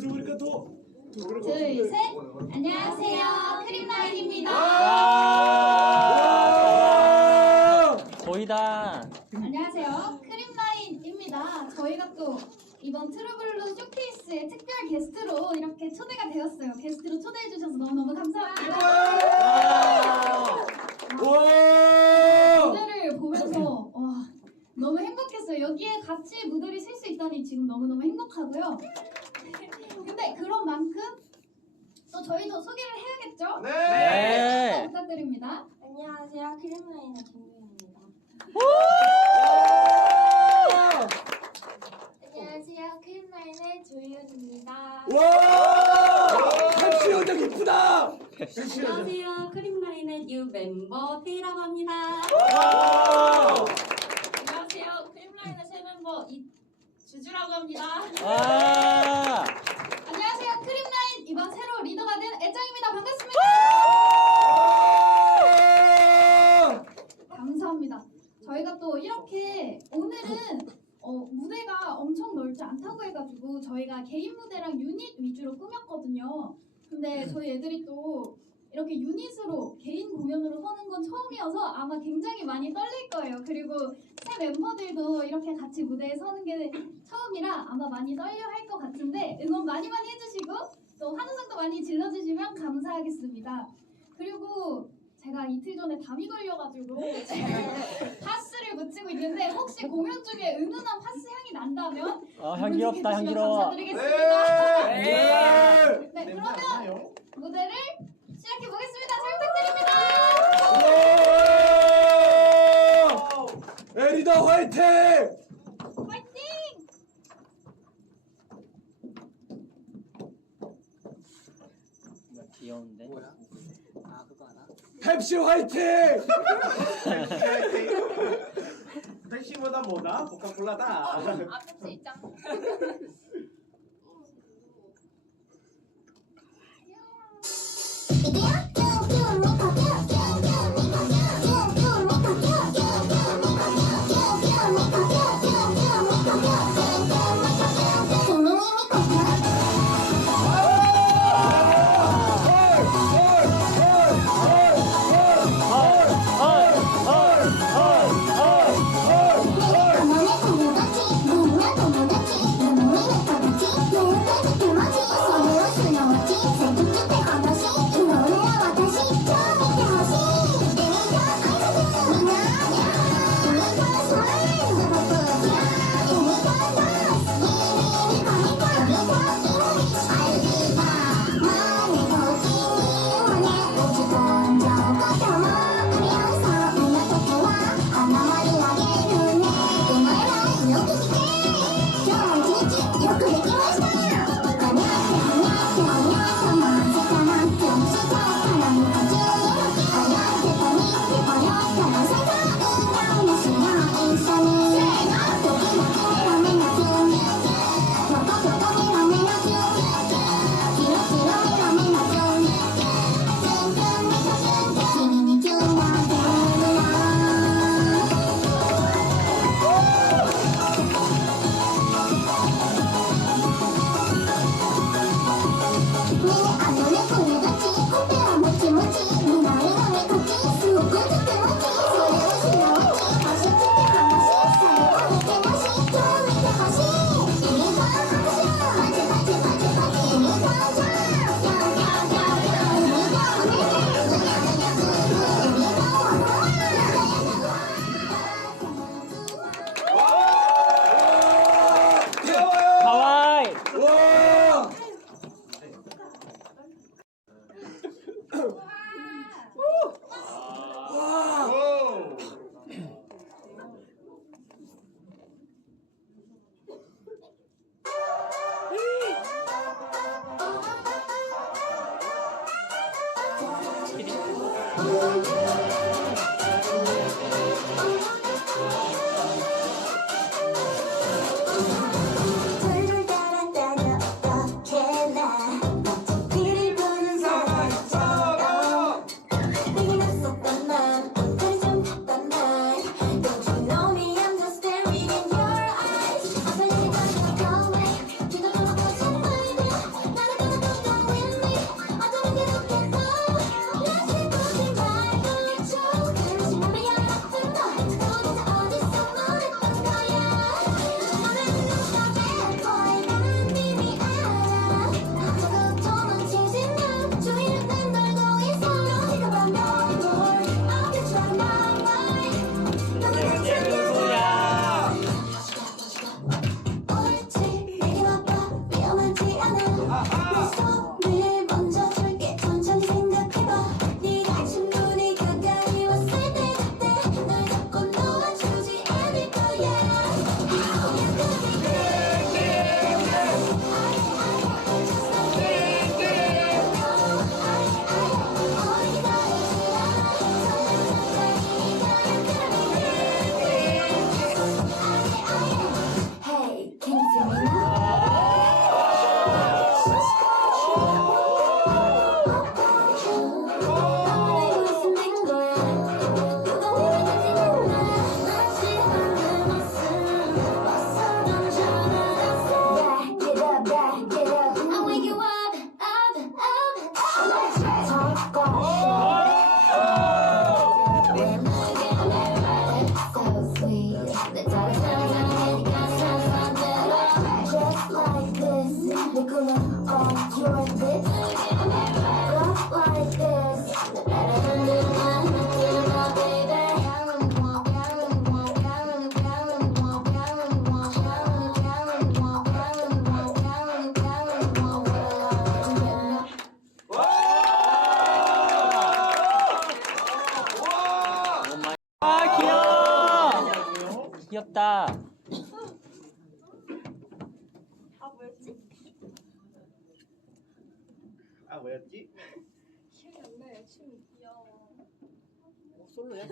보니까 또 둘, 셋. 안녕하세요. 크림라인입니다. 와! 저희다. 안녕하세요. 크림라인입니다. 저희가 또 이번 트루블루 쇼케이스의 특별 게스트로 이렇게 초대가 되었어요. 게스트로 초대해 주셔서 너무너무 감사합니다. 와! 무대를 보면서 와, 너무 행복했어요. 여기에 같이 무대를 쓸수 있다니 지금 너무너무 행복하고요. 근데 그런 만큼 또 저희도 소개를 해야겠죠? 네. 부탁드립니다. 안녕하세요. 크림라인의 김도현입니다. 안녕하세요. 크림라인의 조이윤입니다. 와! 펜시 여장 이쁘다. 안녕하세요. 크림라인의 뉴 멤버 테이라고 합니다. 와! 안녕하세요. 크림라인의 새 멤버 이 주주라고 합니다. 와. 안녕하세요. 크림라인 이번 새로 리더가 된 애정입니다. 반갑습니다. 감사합니다. 저희가 또 이렇게 오늘은 어, 무대가 엄청 넓지 않다고 해가지고 저희가 개인 무대랑 유닛 위주로 꾸몄거든요. 근데 저희 애들이 또 이렇게 유닛으로 개인 공연으로 서는 건 처음이어서 아마 굉장히 많이 떨릴 거예요. 그리고 새 멤버들도 이렇게 같이 무대에 서는 게 처음이라 아마 많이 떨려 할 것 같은데 응원 많이 많이 해주시고 또 환호성도 많이 질러주시면 감사하겠습니다. 그리고 제가 이틀 전에 담이 걸려가지고 지금 파스를 묻히고 있는데 혹시 공연 중에 은은한 파스 향이 난다면 어, 향기롭다, 향기로워. 감사드리겠습니다. 네! 네, 그러면 무대를 시작해 보겠습니다. 잘 부탁드립니다. 와! 에리다 화이팅! 파이팅! 귀여운데. 펩시 화이팅! 택시보다 뭐다? 코카콜라다. 앞에 있장. 귀여워요!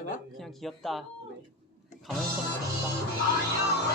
그냥 네. 귀엽다. 네. 가능성 가볍다.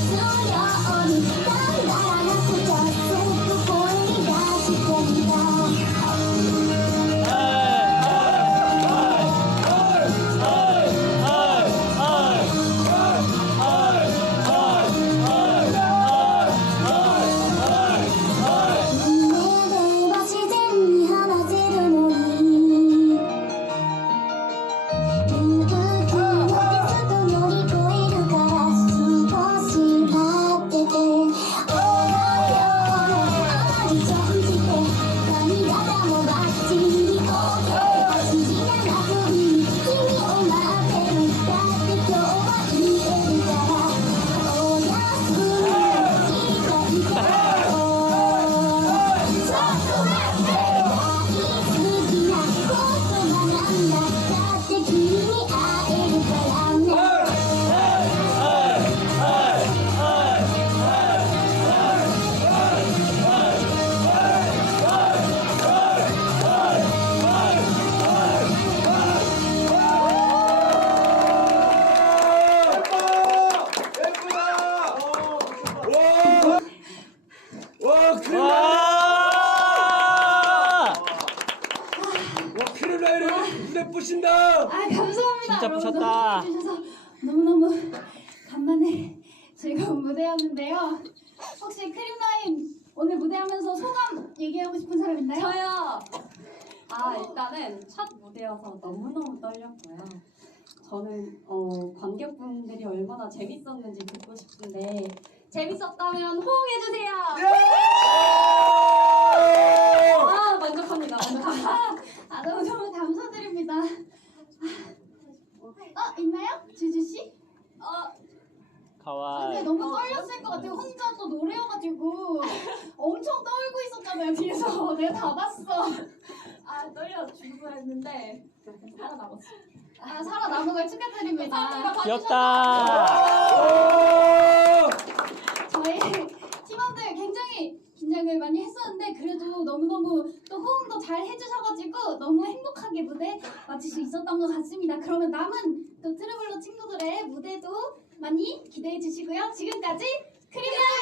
Não. 있어서 너무너무 떨렸고요. 저는 어, 관객분들이 얼마나 재밌었는지 듣고 싶은데 재밌었다면 호응해주세요! 예! 아, 만족합니다. 만족합니다. 아, 너무 너무 감사드립니다. 어, 있나요? 지주씨? 어, 가와. 근데 너무 떨렸을 것 같아요. 혼자 또 노래여가지고 엄청 떨고 있었잖아요. 뒤에서 내가 다 봤어. 아 떨려 죽을 뻔했는데 살아남았어. 아 살아남은 걸 축하드립니다. 귀엽다. 오! 저희 팀원들 굉장히 긴장을 많이 했었는데 그래도 너무너무 또 호응도 잘 해주셔가지고 너무 행복하게 무대 마칠 수 있었던 것 같습니다. 그러면 남은 또 트러블러 친구들의 무대도 많이 기대해 주시고요. 지금까지. 오!